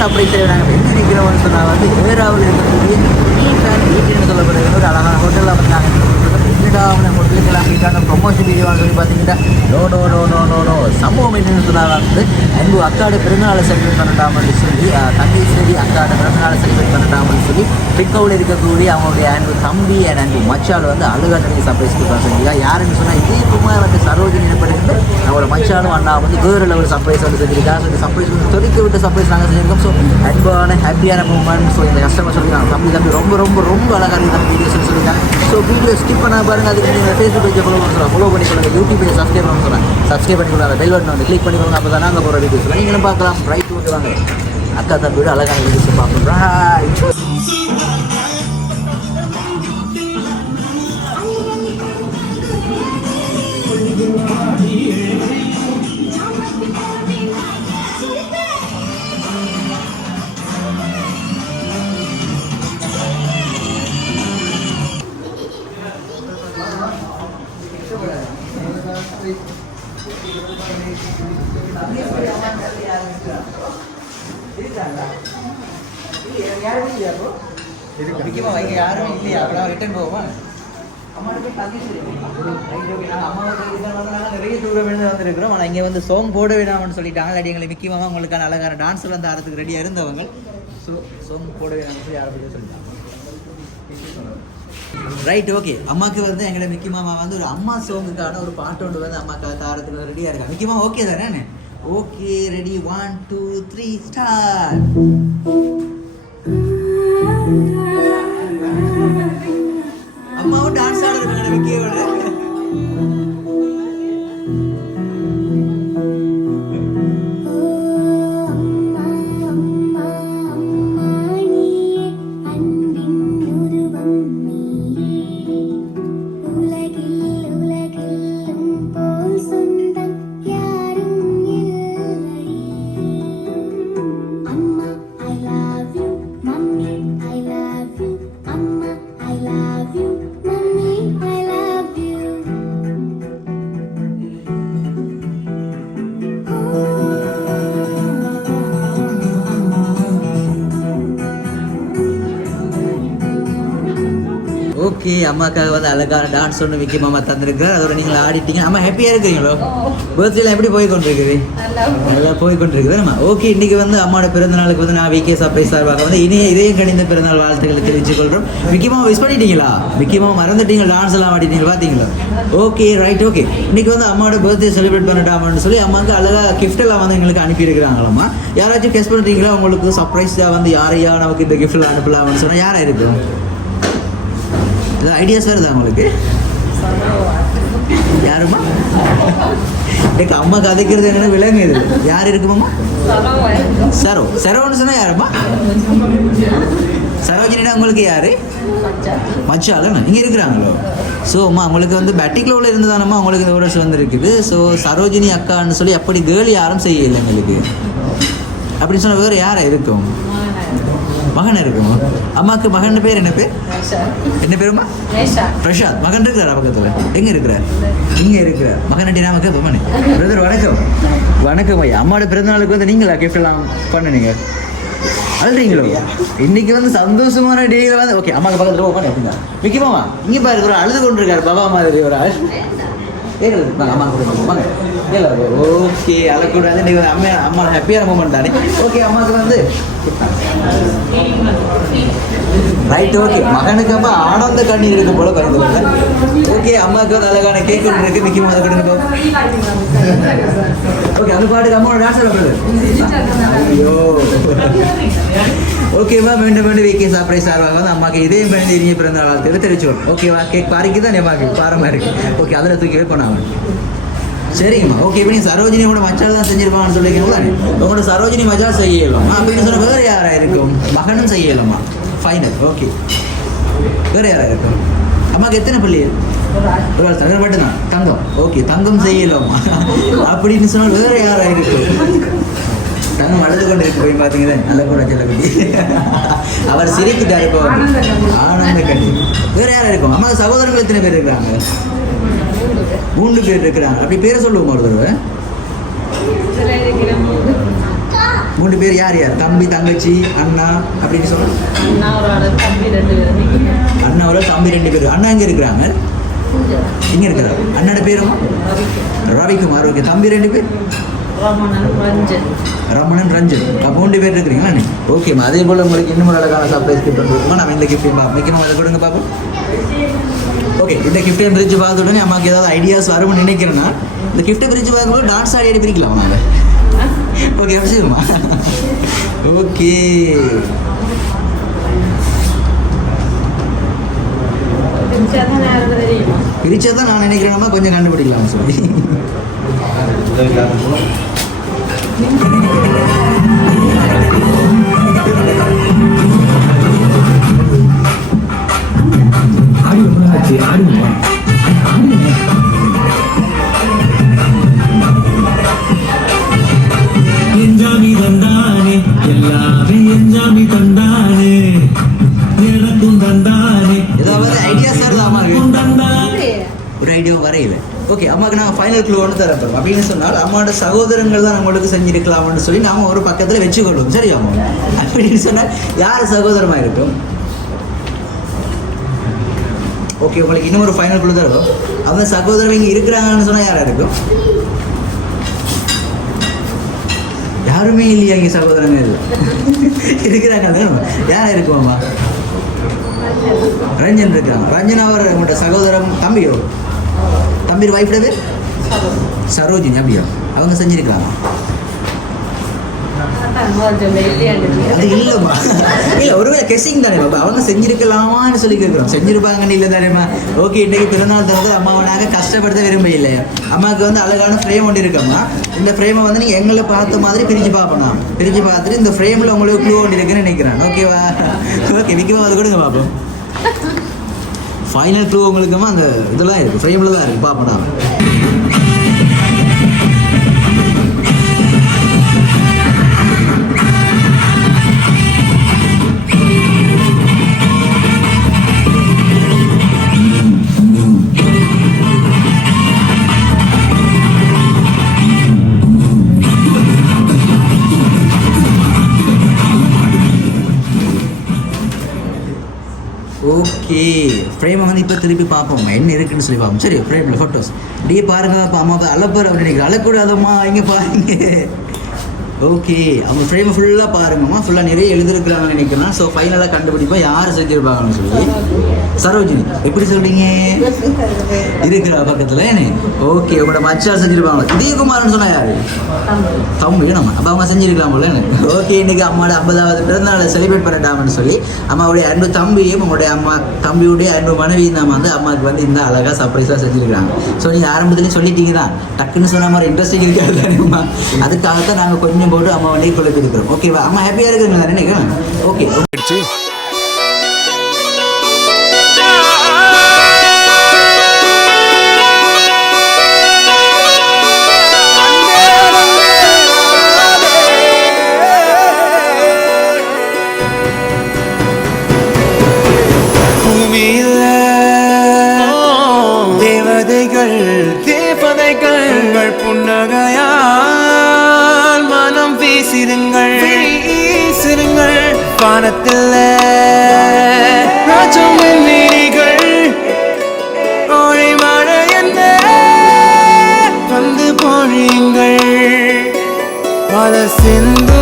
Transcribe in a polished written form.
Surprise நாங்கள் எங்கே நிற்கிறோம்னு சொன்னால் வந்து ஏராவில் இருக்கக்கூடிய வீட்டுன்னு சொல்லப்படுறது ஒரு அழகான ஹோட்டலில் வந்து நாங்கள் ஹோட்டலுக்கெல்லாம் போயிட்டாங்க ப்ரொமோஷன் வீடியோன்னு சொல்லி பார்த்தீங்கன்னா நோ சம்பவம் என்னன்னு சொன்னால் வந்து அன்பு அக்காடு பிறந்தநாளை செலிப்ரேட் பண்ணட்டாமன்னு சொல்லி தங்கை சரி அக்காடு பிறந்தநாளை செலிப்ரேட் பண்ணட்டாமன்னு சொல்லி பிக்கோவில் இருக்கக்கூடிய அவங்களுடைய அன்பு தம்பி அண்ட் அன்பு மச்சால் வந்து அழுகாட்டை சர்ப்ரைஸ் கொடுத்தாங்க யாருன்னு சொன்னால் இதே குமார் வந்து சரோஜினி ஏற்படுத்து அவங்களோட மச்சாலும் அண்ணா வந்து வேறு லெவல் சர்ப்ரைஸ் வந்து செஞ்சிருக்காங்க ஸோ இந்த சர்ப்ரைஸ் வந்து தொலைக்க விட்ட சர்ப்ரைஸ் நாங்கள் செஞ்சிருக்கோம் ஸோ அன்பான ஹாப்பியான மூமெண்ட் ஸோ இந்த கஸ்டமர் சொல்லியிருக்காங்க தம்பி ரொம்ப ரொம்ப ரொம்ப அழகாக இருக்குது வீடியோஸ்னு சொல்லியிருக்காங்க ஸோ வீடியோ ஸ்கிப் பண்ண பாருங்க அதுக்கு நீங்கள் ஃபேஸ்புக் பேஜை ஃபாலோ பண்ணிக்கொள்ளுங்க யூடியூப் பேஜ் சப்ஸ்கிரைப் பண்ண சொல்கிறேன் சப்ஸ்கிரைப் பண்ணிக்கொள்ளுங்க பெல் பட்டன் வந்து கிளிக் பண்ணிக்கொள்ளுங்க அப்போ தான் நாங்கள் போகிற வீடியோஸ் நீங்களும் பார்க்கலாம் ரைட் ஓகே வாங்க அக்கா தம்பியோட அழகான வீடியோஸ் பார்ப்போம் ரைட் யாரும் இல்லையா அப்போ ரிட்டர்ன் போவோமா நிறைய டூர்னமெண்ட் வந்துருக்கிறோம் ஆனால் இங்கே வந்து சோங் போட வேணாம்னு சொல்லிட்டாங்க இல்லாட்டி எங்களை முக்கியமாக உங்களுக்கான அழகான டான்ஸில் வந்து ஆடுறதுக்கு ரெடியாக இருந்தவங்க ஸோ சோங் போட வேணாம்னு சொல்லி ஆரம்பிச்சு சொல்லிட்டாங்க ரைட் ஓகே அம்மாவுக்கு வந்து எங்களை மிக்கி மாமா வந்து ஒரு அம்மா சோங்குக்கான ஒரு பாட்டு ஒன்று வந்து அம்மாவுக்கு தாரத்துக்கு ரெடியாக இருக்கா மிக்கி மாமா ஓகே தானே ஓகே ரெடி 1 2 3 ஸ்டார்ட் அம்மாவும் டான்ஸ் ஆடுறாங்க மிக்கியோட ஓகே அம்மாக்காக வந்து அழகான டான்ஸ் ஒன்று விக்கி மாமா தந்திருக்காரு அதோட நீங்கள் ஆடிட்டீங்க அம்மா ஹாப்பியாக இருக்கிறீங்களோ பர்த்டேலாம் எப்படி போய் கொண்டிருக்குது நல்லா போய் கொண்டிருக்குது நம்ம ஓகே இன்றைக்கி வந்து அம்மாவோட பிறந்த நாளுக்கு வந்து நான் விகே சர்ப்ரைஸ் சார்பாக வந்து இதயம் கணிந்த பிறந்தநாள் வாழ்த்துக்களை தெரிவித்துக் கொள்கிறோம் விக்கி மாமா விஷ் பண்ணிட்டீங்களா விக்கி மாமா மறந்துட்டீங்க டான்ஸ் எல்லாம் ஆடிட்டீங்க பார்த்தீங்களா ஓகே ரைட் ஓகே இன்றைக்கி வந்து அம்மாவோட பர்த்டே செலிப்ரேட் பண்ணிட்டாமன்னு சொல்லி அம்மாவுக்கு அழகாக கிஃப்ட் எல்லாம் வந்து எங்களுக்கு அனுப்பியிருக்கிறாங்களாம்மா யாராச்சும் கெஸ் பண்ணுறீங்களா உங்களுக்கு சர்ப்ரைஸாக வந்து யாரையா நமக்கு இந்த கிஃப்ட்லாம் அனுப்பலாம்னு சொன்னால் யாராக இருக்கும் ஐடியாஸ் வருதா உங்களுக்கு யாருமா எனக்கு அம்மா கதைக்கிறது என்னென்ன விளங்குது யார் இருக்குமாம்மா சரோன்னு சொன்னா யாருமா சரோஜினா உங்களுக்கு யாரு மச்சாலும் இங்கே இருக்கிறாங்களோ ஸோ அம்மா உங்களுக்கு வந்து பேட்டிக்லோவில் இருந்து தானம்மா உங்களுக்கு இந்த ஓடர்ஸ் வந்துருக்குது ஸோ சரோஜினி அக்கான்னு சொல்லி அப்படி கேர்ள் யாரும் செய்யலை எங்களுக்கு அப்படின்னு சொன்ன வேறு யாரா இருக்கும் மகன் இருக்கும் அம்மாவுக்கு மகன் பேர் என்ன பேர் என்ன பேருமா பிரசாத் மகன் இருக்கிறாரா பக்கத்தில் எங்கே இருக்கிறார் இங்கே இருக்கிறார் மகன் அட்டி நமக்கு பொம்மனே பிரதர் வணக்கம் வணக்கம் ஐயா அம்மாவோட பிறந்தநாளுக்கு வந்து நீங்களா கிஃப்ட் எல்லாம் பண்ணுனீங்க அழுறீங்களோ இன்னைக்கு வந்து சந்தோஷமான டேல வந்து ஓகே அம்மாவுக்கு பக்கத்தில் ஓப்பன் அப்படின்னா முக்கியமாமா இங்கே பாருங்க ஒரு அழுது கொண்டு இருக்காரு பாபா மாதிரி ஒரு ஆள் அம்மா கூட ஓகே அழக்கூடாது இன்னைக்கு அம்மா ஹாப்பியான மூமெண்ட் தானே ஓகே அம்மாவுக்கு வந்து ரைட் ஓகே மகனுக்கு அம்மா ஆனந்த கண்ணீர் இருக்கு போல பிறந்தவங்க ஓகே அம்மாவுக்கு வந்து அழகான கேக் ஒன்று இருக்கு மிக்கி மாத கொடுங்க ஓகே அந்த பாட்டுக்கு அம்மாவோட டான்ஸ் ஆடுறது ஐயோ ஓகேவா மீண்டும் வீக்கே சர்ப்ரைஸ் சார்பாக வந்து அம்மாக்கு இதே பயந்து இனிய பிறந்த வாழ்த்து தெரிவிச்சுக்கணும் ஓகேவா கேக் பாரிக்கு தான் அம்மாக்கு பாரமாக இருக்கு ஓகே அதில் தூக்கி வைப்போம் சரிங்கம்மா ஓகே இப்போ நீங்கள் சரோஜினியோட மச்சால் தான் செஞ்சிருப்பாங்கன்னு சொல்லிக்கிறீங்களா உங்களோட சரோஜினி மச்சால் செய்யலாம் அப்படின்னு சொன்ன வேறு யாராக இருக்கும் மகனும் செய்யலாமா ஃபைனல் ஓகே வேறு யாராக இருக்கும் அம்மாவுக்கு எத்தனை பள்ளி ஒரு ஆள் தகவல் மட்டும்தான் தங்கம் ஓகே தங்கம் செய்யலாமா அப்படின்னு சொன்னால் வேறு யாராக இருக்கும் தங்கம் அழுது கொண்டு இருக்கு போய் பார்த்தீங்கன்னா நல்ல கூட செல்லப்படி அவர் சிரிக்கிட்டார் இப்போ ஆனந்த கட்டி வேறு யாராக இருக்கும் அம்மா சகோதரர்கள் எத்தனை பேர் இருக்கிறாங்க 3 பேர் இருக்கிறாங்க அப்படி பேரை சொல்லுவோம் ஒரு தடவை 3 பேர் யார் யார்? தம்பி, தங்கச்சி, அண்ணா அப்படின்னு சொல்லுங்க. அண்ணாவோட தம்பி 2 பேர். அண்ணாவோட தம்பி 2 பேர். அண்ணா எங்கே இருக்கிறாங்க? இங்கே இருக்கிறார். அண்ணோட பேரும் ரவிக்குமார். ஓகே. தம்பி 2 பேர்? ரமணன், ரஞ்சன். அப்போ 3 பேர் இருக்கிறீங்களா? ஓகேம்மா. அதே போல் உங்களுக்கு இன்னும் ஒரு அழகான சர்ப்ரைஸ் கிஃப்ட் வந்துருக்குமா? நம்ம இந்த கிஃப்ட்டையும் வைக்கணும். அதை கொடுங்க பார்ப்போம். ஓகே. இந்த கிஃப்ட்டையும் பிரித்து பார்த்த உடனே அம்மாவுக்கு ஏதாவது ஐடியாஸ் வரும்னு நினைக்கிறேன்னா இந்த கிஃப்ட்டை பிரித்து பார்க்கும்போது டான்ஸ் ஆடி பிரிக்கலாம் நாங்கள். ஓகே. அவசியமா? ஓகே. பிரிச்சா தான் நான் நினைக்கிறேன்னா கொஞ்சம் கண்டுபிடிக்கலாம் சொல்லி. எஞ்சாமி தந்தானே எல்லாமே எஞ்சாமி தந்தானே எனக்கும் தந்தானே ஏதாவது ஐடியா சார் தந்தானே ஒரு ஐடியாவும் வரையில. ஓகே. அம்மாவுக்கு நாங்கள் ஃபைனல் க்ளூ ஒன்று தரப்போம். அப்படின்னு சொன்னால் அம்மாவோட சகோதரங்கள் தான் நம்மளுக்கு செஞ்சிருக்கலாம்னு சொல்லி நாம ஒரு பக்கத்தில் வச்சுக்கொள்வோம். சரி அம்மா? அப்படின்னு சொன்னால் யார் சகோதரமாக இருக்கும்? ஓகே. உங்களுக்கு இன்னும் ஒரு ஃபைனல் க்ளூ தரும். அவங்க சகோதரர் இங்கே இருக்கிறாங்கன்னு சொன்னால் யாராக இருக்கும்? யாருமே இல்லையா இங்கே? சகோதரங்க இல்லை இருக்கிறாங்க. யார் இருக்குமாம்மா? ரஞ்சன் இருக்காங்க. ரஞ்சன் அவர் உங்களோட சகோதரம் தம்பியோ? தம்பி வைஃபோட பேர் சரோஜினி. அப்படியா? அவங்க செஞ்சிருக்காங்க. அது இல்லைம்மா. இல்லை ஒருவேளை கெஸிங் தானே பாப்பா. அவங்க செஞ்சிருக்கலாமான்னு சொல்லி கேட்குறோம். செஞ்சிருப்பாங்கன்னு இல்லை தானேம்மா? ஓகே. இன்றைக்கு பிறந்தநாள் தந்து அம்மாவை நாங்கள் கஷ்டப்படுத்த விரும்ப இல்லையா? அம்மாவுக்கு வந்து அழகான ஃப்ரேம் ஒன்று இருக்கம்மா. இந்த ஃப்ரேமை வந்து நீங்கள் எங்களை பார்த்த மாதிரி பிரித்து பார்ப்போம். பிரித்து பார்த்துட்டு இந்த ஃப்ரேமில் உங்களுக்கு க்ளூ ஒன்று இருக்குன்னு நினைக்கிறேன். ஓகேவா? ஓகே. விற்கவா? அது கொடுங்க பார்ப்போம். ஃபைனல் க்ளூ உங்களுக்குமா அந்த இதெல்லாம் இருக்குது, ஃப்ரேமில் தான் இருக்குது. பார்ப்போம். ஓகே. ஃப்ரேமை வந்து இப்போ திருப்பி பார்ப்போம் என்ன இருக்குன்னு சொல்லி பார்ப்போம். சரி. ஃப்ரேமில் ஃபோட்டோஸ் அப்படியே பாருங்கள். அப்போ அம்மா அழப்பர் அப்படின்னு நினைக்கிறேன். அழக்கூடாதம்மா இங்கே பாருங்க. ஓகே. அவங்க ஃப்ரேமை ஃபுல்லாக பாருங்கம்மா. ஃபுல்லாக நிறைய எழுதிருக்கிறாங்கன்னு நினைக்கிறேன். ஸோ ஃபைனலாக கண்டுபிடிப்போம் யார் செஞ்சுருப்பாங்கன்னு சொல்லி. சரோஜினி. எப்படி சொல்கிறீங்க? இருக்கிற பக்கத்தில் என்ன? ஓகே. உங்களோட மச்சார் செஞ்சுருப்பாங்க. இதயகுமார்னு சொன்னால் யார்? தம்பி. நம்ம அப்போ அவங்க செஞ்சுருக்காங்களே. ஓகே. இன்றைக்கி அம்மாவோட 50வது பிறந்தநாளை செலிப்ரேட் பண்ணிட்டாங்கன்னு சொல்லி அம்மாவுடைய அன்பு தம்பியும் உங்களுடைய அம்மா தம்பியுடைய அன்பு மனைவியும் தான் வந்து அம்மாவுக்கு வந்து இந்த அழகாக சர்ப்ரைஸாக செஞ்சுருக்காங்க. ஸோ நீங்கள் ஆரம்பத்துலேயும் சொல்லிட்டீங்க தான். டக்குன்னு சொன்ன மாதிரி இன்ட்ரெஸ்டிங் இருக்காது தானேம்மா? அதுக்காகத்தான் நாங்கள் கொஞ்சம் போட்டு அம்மா வண்டியை கொண்டு கொடுக்குறோம். ஓகேவா? அம்மா ஹாப்பியாக இருக்குங்க நினைக்கிறேன். ஓகே. தேவதைகள் தேவதைகள் புன்னகையால் மனம் வீசிருங்கள் வானத்தில் ராஜம் நீரிகள் ஓழை மழை என்ன வந்து பொழியுங்கள் பல சிந்து